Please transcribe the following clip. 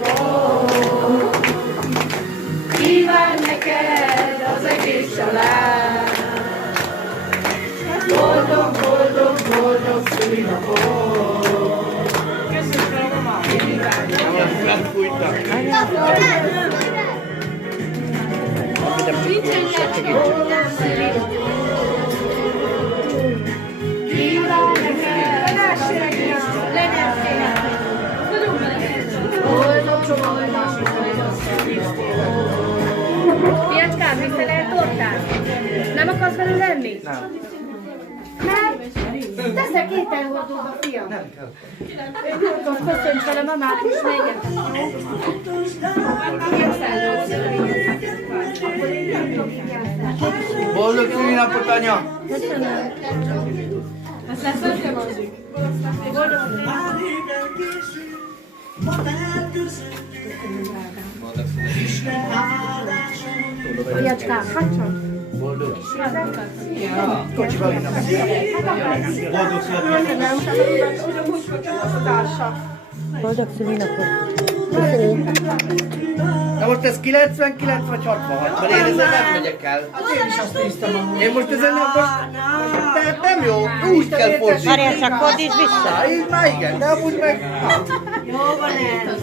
szülinapot, kíván neked az egész család. Boldog, boldog, boldog szülinapot. Kíván neked az egész család. Boldog, boldog, boldog szülinapot. Fiacskám, viszel el tortát? Nem akarsz velünk lenni? Nem. Nem? Teszek ételhordóba, fiam. Nem kell. Köszönts fel a mamát is, menjen. Boldog szülinapot, anya! Köszönöm. Ezt lesz összemozik. Fiacskám, hát csak. Boldog. Ja. Kocsival innen. Boldog Boldog szülinapot. Na most ez 99 vagy 66, mert én ezzel nem megyek el. Én is azt néztem. Én most ezen tehát nem jó, úgy kell fordítani. Várjál csak, fordítsd vissza. Így már igen, de amúgy meg... Jó van ez.